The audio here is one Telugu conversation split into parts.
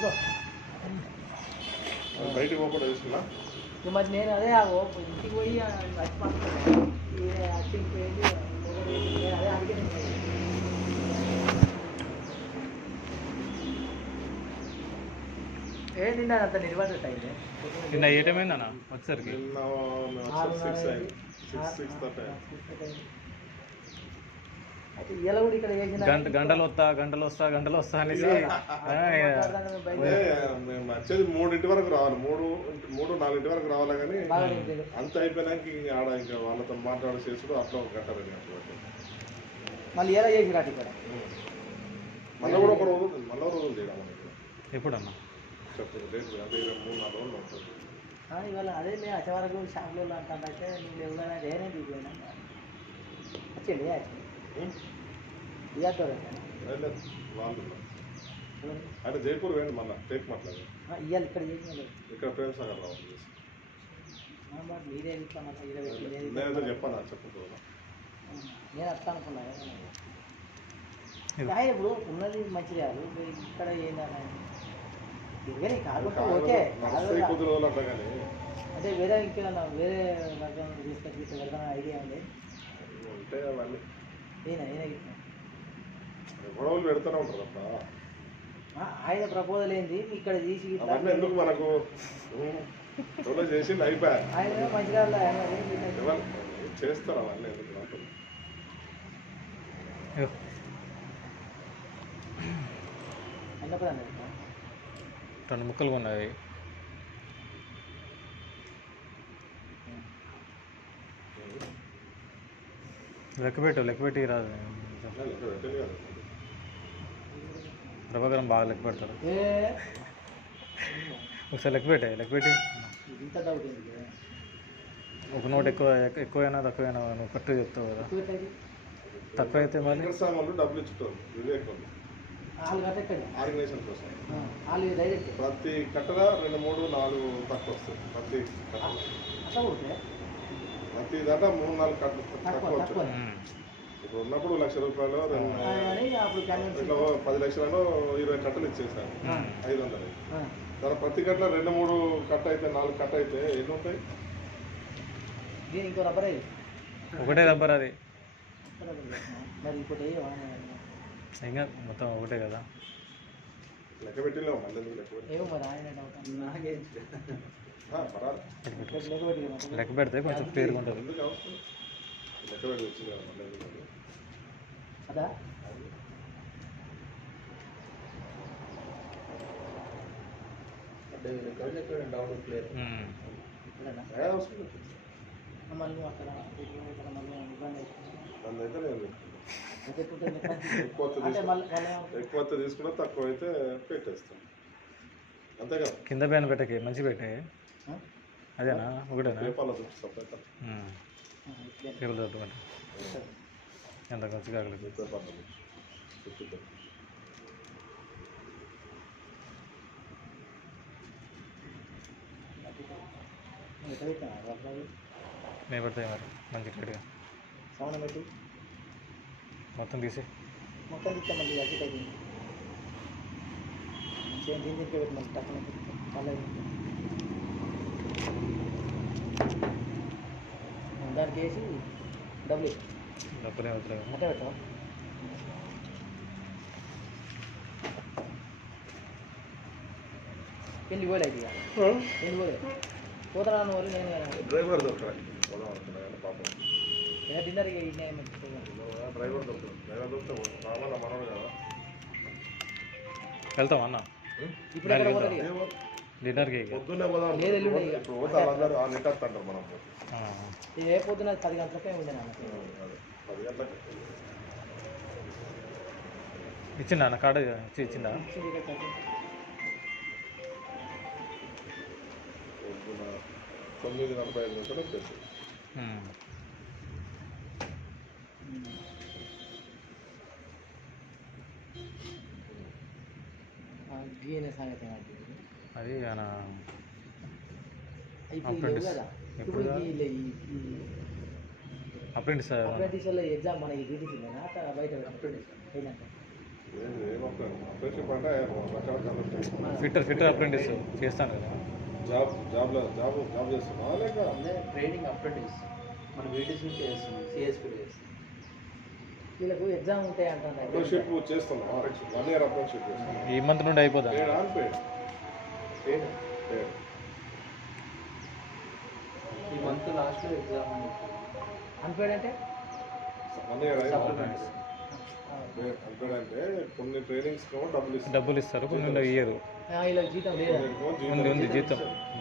కూర్చో బయటికి పోకుండా తీసుకున్నా ఇక మరి నేను అదే ఇంటికి పోయి వచ్చిపోయింది నేను అదే అడిగాను ఏ నిన్న అంత నిర్వాహట అయింది నిన్న ఏ టైం అయిందన్న వచ్చేసరికి ఇలా కూడా ఇక్కడ గంటలు వస్తా అనేసి మేము వచ్చేది 3 వరకు రావాలి 3-4 వరకు రావాలి కానీ అంత అయిపోయినాక ఆడ ఇంకా వాళ్ళతో మాట్లాడి చేసుడు అట్లా ఒక గంట 2 గంటలు మళ్ళీ ఎలా చేసి రాటి ఇక్కడ మళ్ళీ కూడా ఒక రోజు చేయడం ఎప్పుడన్నా చెప్తుంది రేపు అంటే 3-4 రోజులు ఉంటుంది ఇవాళ అదే మేము వచ్చే వరకు షాప్లో అంటే నువ్వు ఎవరైనా నేనే దిగిపోయినా వచ్చేది వాళ్ళు అంటే జైపూర్ వేయండి మళ్ళీ టేక్ మాట్లాడారు ఇవాళ ఇక్కడ చేసిన ఇక్కడ ప్రేమ్ సాగర్ రావాలి మీరే నేనైతే చెప్పాను చెప్పుకో నేను వస్తా అనుకున్నా ఇప్పుడు ఉన్నది మంచిర్యాలు ఇక్కడ ఏంటన్నా ఇరవై కాకపోతే ఓకే కొద్ది రోజులు అంట కానీ అంటే వేరే ఇంకేమన్నా వేరే రకం తీసుకొచ్చి పెడతాన ఐడియా ఉంది ఉంటే అవన్నీ గొడవలు పెడుతూనే ఉంటారు అబ్బా ఆయన ప్రపోజల్ ఏంది ఇక్కడ తీసి అవన్నీ ఎందుకు మనకు చేసి అయిపోయా ఆయన మంచిగా చేస్తారు అవన్నీ ఎందుకు నాకు అన్నప్పుడు 2 ముక్కలు కొన్నది లెక్క పెట్టి రాదు ప్రభాకరం బాగా లెక్క పెడతారు ఒకసారి లెక్క పెట్టి ఒక నోట్ ఎక్కువైనా తక్కువైనా నువ్వు కరెక్ట్గా చెప్తావు కదా తక్కువ అయితే మళ్ళీ డబ్బులు ఇచ్చుతారు వివేకం ఆర్గనైజేషన్ కోసం ప్రతి కట్టగా 2-3-4 తక్కువ వస్తుంది ప్రతి దాకా 3-4 కట్టలు తక్కువ వస్తుంది ఇప్పుడు ఉన్నప్పుడు ₹1,00,000 ఇట్లా 10 లక్షలను 20 కట్టలు ఇచ్చేసాను 500 తర్వాత ప్రతి కట్టలో 2-3 కట్ట అయితే 4 కట్ట అయితే ఎన్ని ఉంటాయి ఇంకో రబ్బర్ ఒకటే రబ్బర్ అది మరి ఇంకోటి ఇంకా మొత్తం ఒకటే కదా లెక్క పెట్టిలో మళ్ళీ ఏమో మరి ఆయన లెక్క పెడితే కొంచెం క్లియర్గా ఉంటుంది లెక్క పెట్టి వచ్చింది మళ్ళీ అదా డౌట్ క్లియర్ మళ్ళీ అక్కడ మళ్ళీ ఇబ్బంది ఎక్కువ తీసుకున్నా తక్కువ అయితే పెట్టేస్తాం అంతే కదా కింద పైన పెట్టకే మంచి పెట్టే అదేనా ఒకటేనా టేబుల్ తోటి ఎంత మంచిగా మేము పెడతాయి మరి మంచి రెడీగా సౌండ్ పెట్టి మొత్తం తీసి మొత్తం తీస్తాం మళ్ళీ అటు అయింది దీనికి పెట్టి మళ్ళీ టక్కున మళ్ళీ దానికి వేసి డబ్బులే అవుతాయి అట్టే పెట్టాం పెళ్ళి పోలే ఇది పెళ్ళి పోలే పోతాను వాళ్ళు నేను డ్రైవర్ దొరకాలి పాపం డిన్నర్కి డ్రైవర్ దొరికితే మనోడు కదా వెళ్తాం అన్న ఇప్పుడు డిన్నర్కి పొద్దున్నే పోదాం ఇప్పుడు పోతే వాళ్ళందరూ 6 లీటర్స్ అంటారు మనం ఏ పొద్దున 10 గంటలకే ఉండే 10 గంటలకు ఇచ్చిండా అన్న కార్డు ఇచ్చిండా పొద్దున 9:45 నిమిషాలు వచ్చేసి అది ఆయన అప్రెంటిస్ ఎగ్జామ్ మనకి బయట అయినాక అప్రెంటిషిప్ అంటే రకరకాల ఫిట్టర్ అప్రెంటిస్ చేస్తాను కదా. జాబ్ చేస్తున్నా లేక ట్రైనింగ్ అప్రెంటిస్ మన వీటీసీ నుంచి చేస్తున్నాం, సిఎస్పీలో చేస్తున్నాం. వీళ్ళకు ఎగ్జామ్ ఉంటాయి అంటున్నారు. అప్రెంటిషిప్ చేస్తున్నాం, 1 year అప్రెంటిషిప్ చేస్తున్నాం. ఈ మంత్ నుండి అయిపోదా? ఈ మంత్ లాస్ట్లో ఎగ్జామ్ అన్పేడ్ అంటే 1 year అన్పేడ్ అంటే కొన్ని ట్రైనింగ్స్ డబ్బులు ఇస్తారు, కొన్ని ఇయ్యరు. ఇలా జీతం లేదా? ఉంది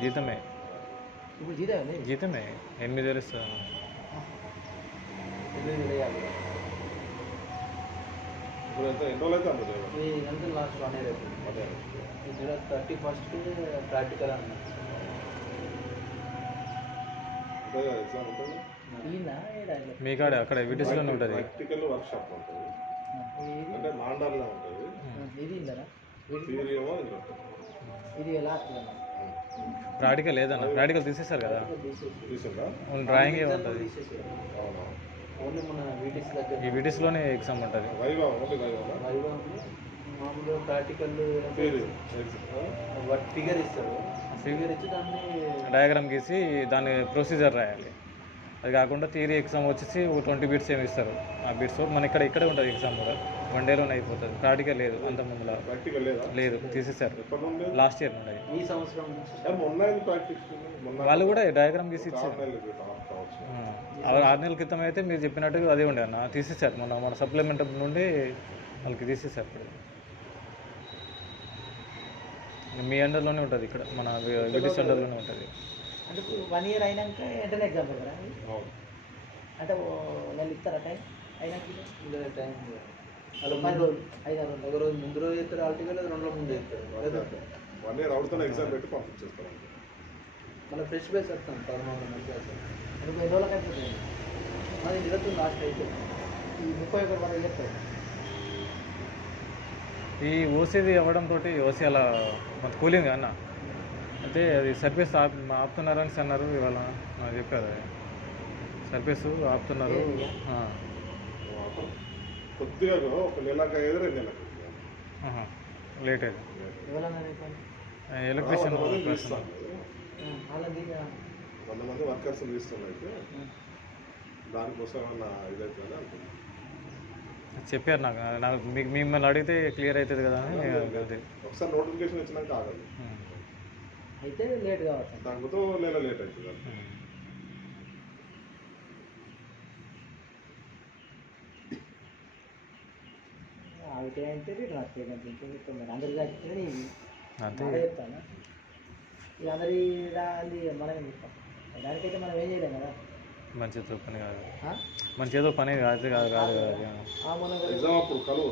జీతమే ఇప్పుడు జీతమే 8,000 ఇస్తారు. 8,050. ఇప్పుడు ఎన్ని రోజులు అయితే అందులో ఇదంతా లాస్ట్ 1 year అయిపోయింది. ఇక్కడ 31st ప్రాక్టికల్ అన్నారు. ఎగ్జామ్ ఉంటుంది, మీ కాడ అక్కడ వీటీసీలోనే ఉంటుంది. ప్రాక్టికల్ వర్క్షాప్ ఉంటుంది, అంటే మాండాల్లో ఉంటుంది. ఇది థియరీ ఏమో ఇది లాస్ట్ ప్రాక్టికల్ లేదన్న, ప్రాక్టికల్ తీసేస్తారు కదా, తీసుందా? డ్రాయింగ్ ఏముంటుంది. అవునా? ఓన్లీ మన వీటీసీ దగ్గర ఈ వీటీసీలోనే ఎగ్జామ్ ఉంటుంది. Viva only viva? వైవా మామూలుగా ప్రాక్టికల్ థియరీ ఫిగర్ ఇస్తారు, ఫిగర్ ఇచ్చి దాన్ని డయాగ్రామ్ గీసి దాని ప్రొసీజర్ రాయాలి. అది కాకుండా థియరీ ఎగ్జామ్ వచ్చేసి 20 బిట్స్ ఏమి ఇస్తారు. ఆ బిట్స్ మన ఇక్కడే ఉంటుంది ఎగ్జామ్ కూడా, 1 dayలోనే అయిపోతుంది. ప్రాక్టికల్ లేదు అంత ముందులా, ప్రాక్టికల్ లేదా? లేదు తీసేశారు. ఎప్పటి నుండి? లాస్ట్ ఇయర్ నుండి. ఈ సంవత్సరం నుంచి మొన్న ప్రాక్టీస్ వాళ్ళు కూడా డయాగ్రామ్ గీసి ఇచ్చారు. కావచ్చు. 6 నెలల క్రితం అయితే మీరు చెప్పినట్టుగా అదే ఉండే అన్న, తీసేశారు. మన సప్లిమెంట్ నుండి వాళ్ళకి తీసేశారు. ఇప్పుడు మీ అండర్లోనే ఉంటుంది, ఇక్కడ మన వీటీసీ అండర్లోనే ఉంటుంది. అంటే 1 year అయినాక వెంటనే ఎగ్జామ్ పెడతారా? అంటే వాళ్ళు ఇస్తారా టైం అయినాక? టైం 10 రోజులు 5-6 రోజులు, ఒక రోజు ముందు రోజు చేస్తారు, ఆర్టికల్ 2 రోజుల ముందు చేస్తారు. 1 year అవుతున్న ఎగ్జామ్ పెట్టి పంపించేస్తారు. మళ్ళీ ఫ్రెష్ బేస్ వస్తాం 13 మంది చేస్తాం. అంటే 2 రోజులకి అయిపోతుంది. మరి జరుగుతుంది లాస్ట్ అయితే ఈ 31 వరకు చెప్తారు. ఈ ఓసీది అవ్వడంతో ఓసీ అలా కొంత కూలింగ్ అన్న, అయితే అది సర్వీస్ ఆపుతున్నారని అన్నారు ఇవాళ నాకు చెప్పారు. సర్వీస్ ఆపుతున్నారు. కొద్దిగా ఒక నెలక 2 నెలలకు లేట్ అయింది. ఎలక్ట్రీషియన్ 100 మంది వర్కర్స్ తీస్తున్నైతే దానికోసం ఏమన్నా ఇదైతే అనుకుంటున్నాను. చెప్పారు నాకు మీకు మిమ్మల్ని అడిగితే క్లియర్ అవుతుంది కదా అని. ఒకసారి నోటిఫికేషన్ ఇచ్చినాక ఆగదు, అయితే లేట్ కావచ్చు. దానితో నెల లేట్ అవుతుంది. అయితే అంటే అందరి అంతే చెప్తాను. ఇక అందరి మనమే చెప్తాం, దానికైతే మనం ఏం చేయలేం కదా. మంచితో పని కాదు, మంచిదో పని కాదు కదా. ఎగ్జామ్ అప్పుడు కలువు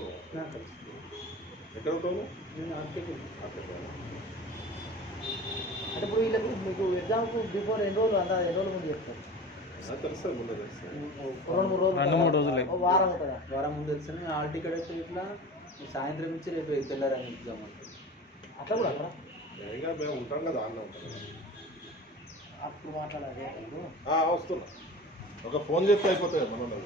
ఎక్కడ అంటే ఇప్పుడు వీళ్ళకి మీకు ఎగ్జామ్కు బిఫోర్ ఎన్ని రోజులు అంతా ఎన్ని రోజుల ముందు చెప్తారు? తెలుస్తుంది, ముందే తెలుస్తుంది. 2-3 రోజులు, వారం ఉంటుందా? వారం ముందు తెలుస్తుంది. హాల్ టికెట్ అయితే ఇట్లా సాయంత్రం నుంచి రేపు తెల్లారని ఎగ్జామ్ ఉంటుంది. అట్లా కూడా అక్కడ ఇంకా మేము ఉంటాం కదా, అన్న ఉంటాం కదా. అప్పుడు మాట్లాడాలి వస్తున్నా, ఒక ఫోన్ చేస్తే అయిపోతుంది మనం.